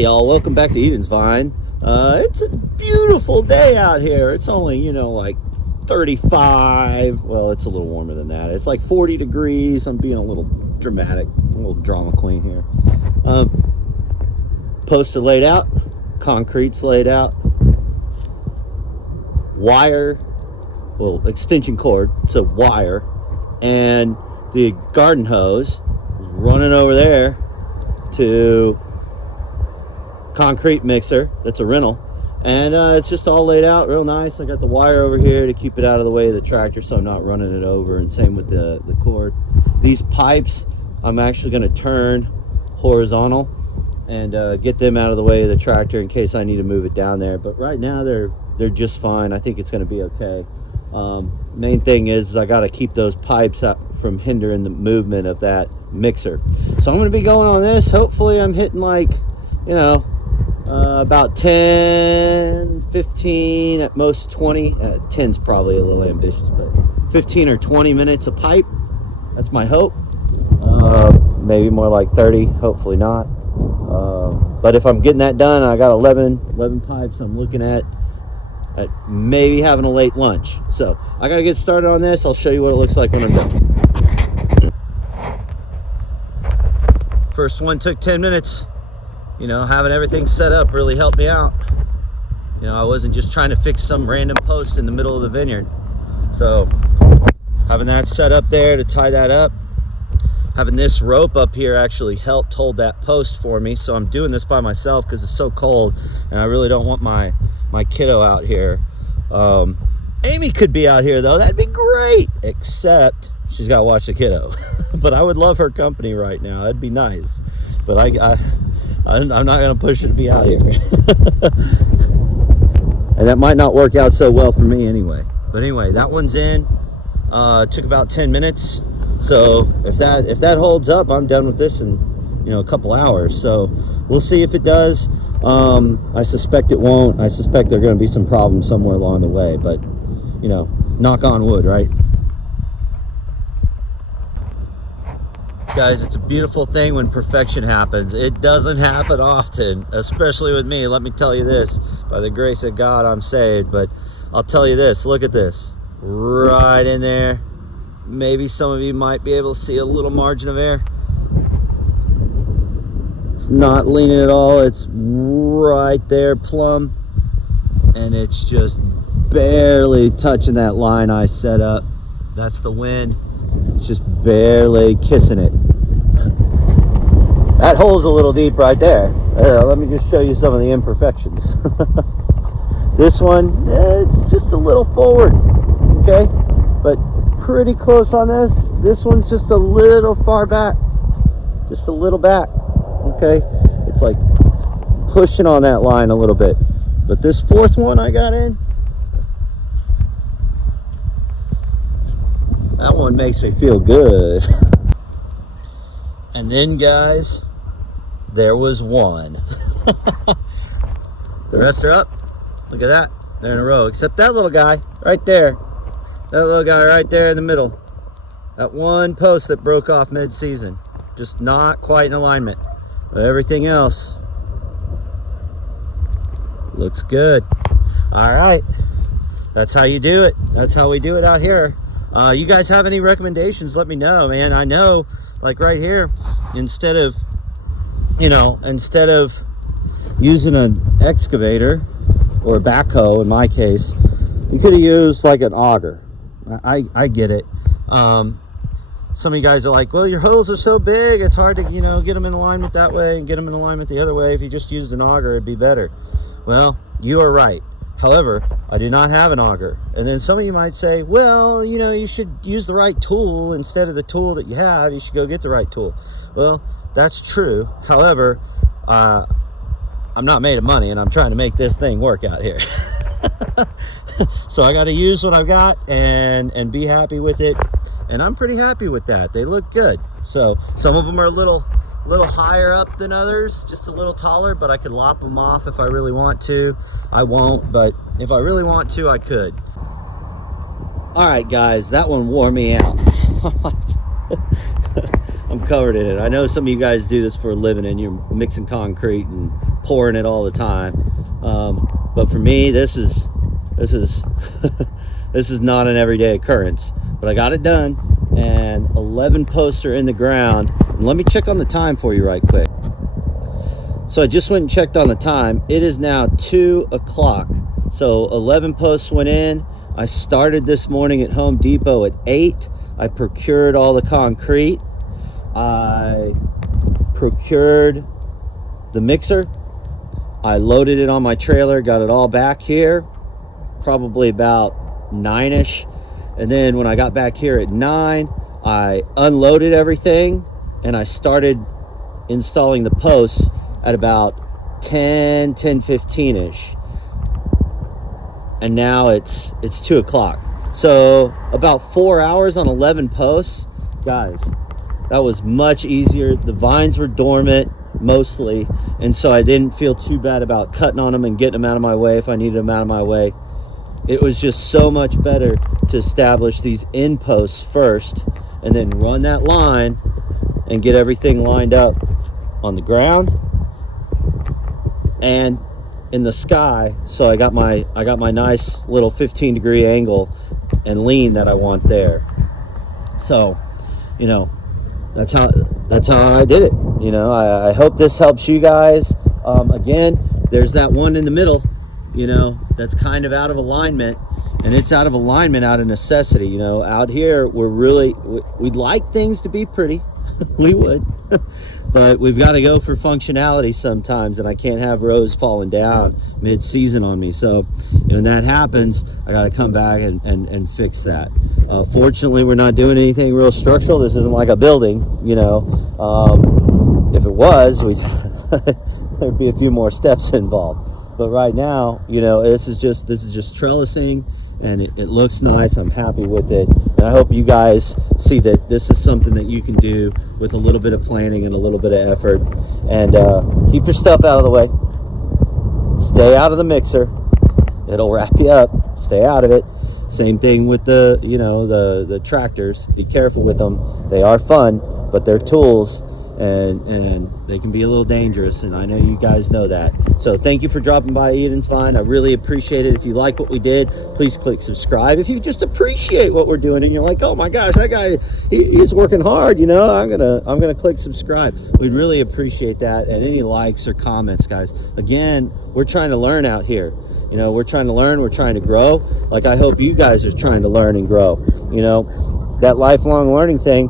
Hey y'all, welcome back to Eden's Vine. It's a beautiful day out here. It's only, like 35. Well, it's a little warmer than that. It's like 40 degrees. I'm being a little dramatic, a little drama queen here. Posts are laid out, concrete's laid out, wire, well, extension cord, so wire, and the garden hose is running over there to concrete mixer. That's a rental, and it's just all laid out real nice. I got the wire over here to keep it out of the way of the tractor so I'm not running it over, and same with the cord. These pipes I'm actually going to turn horizontal and get them out of the way of the tractor in case I need to move it down there, but right now they're just fine. I think it's going to be okay. Main thing is I got to keep those pipes out from hindering the movement of that mixer. So I'm going to be going on this. Hopefully I'm hitting like about 10, 15, at most 20. 10's probably a little ambitious, but 15 or 20 minutes a pipe. That's my hope. Maybe more like 30, hopefully not. But if I'm getting that done, I got 11 pipes. I'm looking at maybe having a late lunch. So I got to get started on this. I'll show you what it looks like when I'm done. First one took 10 minutes. Having everything set up really helped me out. I wasn't just trying to fix some random post in the middle of the vineyard. So having that set up there to tie that up, having this rope up here actually helped hold that post for me. So I'm doing this by myself because it's so cold and I really don't want my kiddo out here. Amy could be out here though, that'd be great, except she's got to watch the kiddo. But I would love her company right now. That'd be nice, but I'm not going to push her to be out here. And that might not work out so well for me anyway. But anyway, that one's in. Took about 10 minutes. So if that holds up, I'm done with this in a couple hours. So we'll see if it does. I suspect it won't. I suspect there are going to be some problems somewhere along the way, but knock on wood, right? Guys, it's a beautiful thing when perfection happens. It doesn't happen often, especially with me. Let me tell you this, by the grace of God I'm saved. But I'll tell you this, look at this, right in there. Maybe some of you might be able to see a little margin of air. It's not leaning at all. It's right there plumb, and it's just barely touching that line I set up. That's the wind. It's just barely kissing it. That hole's a little deep right there. Let me just show you some of the imperfections. This one, it's just a little forward, okay? But pretty close on this. This one's just a little far back. Just a little back, okay? It's like it's pushing on that line a little bit. But this fourth one I got in, that one makes me feel good. And then, guys, there was one. The rest are up. Look at that. They're in a row. Except that little guy right there. That little guy right there in the middle. That one post that broke off mid-season. Just not quite in alignment. But everything else looks good. All right. That's how you do it. That's how we do it out here. You guys have any recommendations? Let me know, man. I know, like right here, instead of using an excavator or a backhoe, in my case, you could have used like an auger. I get it. Some of you guys are like, well, your holes are so big, it's hard to, get them in alignment that way and get them in alignment the other way. If you just used an auger, it'd be better. Well, you are right. However, I do not have an auger. And then some of you might say, well, you should use the right tool instead of the tool that you have. You should go get the right tool. Well, that's true. However, I'm not made of money and I'm trying to make this thing work out here. So I got to use what I've got and be happy with it. And I'm pretty happy with that. They look good. So some of them are a little higher up than others, just a little taller, but I could lop them off if I really want to. I won't, but if I really want to, I could. All right, guys, that one wore me out. I'm covered in it. I know some of you guys do this for a living and you're mixing concrete and pouring it all the time. But for me, this is this is not an everyday occurrence. But I got it done, and 11 posts are in the ground. And let me check on the time for you right quick. So I just went and checked on the time. It is now 2 o'clock. So 11 posts went in. I started this morning at Home Depot at 8. I procured all the concrete. I procured the mixer. I loaded it on my trailer, got it all back here, probably about 9ish. And then when I got back here at 9, I unloaded everything and I started installing the posts at about 10:15ish. And now it's 2 o'clock. So about 4 hours on 11 posts. Guys, that was much easier. The vines were dormant mostly, and so I didn't feel too bad about cutting on them and getting them out of my way if I needed them out of my way. It was just so much better to establish these end posts first and then run that line and get everything lined up on the ground and in the sky. So I got my nice little 15-degree angle and lean that I want there. So, you know, that's how I did it. You know, I hope this helps you guys. Again, there's that one in the middle, you know, that's kind of out of alignment, and it's out of alignment out of necessity. You know, out here we'd like things to be pretty. We would, but we've got to go for functionality sometimes, and I can't have rows falling down mid-season on me. So, you know, when that happens, I got to come back and fix that. Fortunately, we're not doing anything real structural. This isn't like a building, you know. If it was, there'd be a few more steps involved. But right now, you know, this is just trellising, and it looks nice. I'm happy with it, and I hope you guys see that this is something that you can do with a little bit of planning and a little bit of effort. And keep your stuff out of the way. Stay out of the mixer. It'll wrap you up. Stay out of it. Same thing with the, you know, the tractors. Be careful with them. They are fun, but they're tools, and they can be a little dangerous, and I know you guys know that. So thank you for dropping by Eden's Vine. I really appreciate it. If you like what we did, please click subscribe. If you just appreciate what we're doing and you're like, oh my gosh, that guy, he's working hard, you know, I'm gonna click subscribe. We'd really appreciate that, and any likes or comments, guys. Again, we're trying to learn out here. You know, we're trying to learn, we're trying to grow. Like, I hope you guys are trying to learn and grow. You know, that lifelong learning thing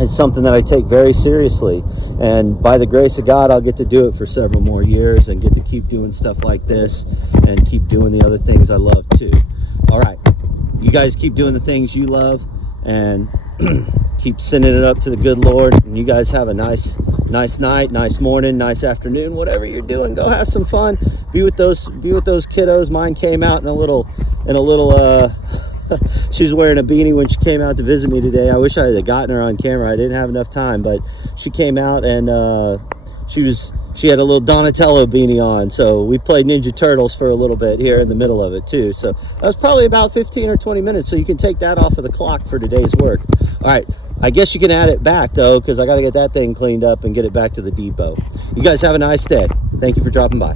is something that I take very seriously, and by the grace of God, I'll get to do it for several more years and get to keep doing stuff like this and keep doing the other things I love too. All right, you guys keep doing the things you love and keep sending it up to the good Lord, and you guys have a nice night, nice morning, nice afternoon, whatever you're doing. Go have some fun. Be with those kiddos. Mine came out in a little she was wearing a beanie when she came out to visit me today. I wish I had gotten her on camera. I didn't have enough time, but she came out and she had a little Donatello beanie on. So we played Ninja Turtles for a little bit here in the middle of it too. So that was probably about 15 or 20 minutes. So you can take that off of the clock for today's work. All right. I guess you can add it back though, because I got to get that thing cleaned up and get it back to the depot. You guys have a nice day. Thank you for dropping by.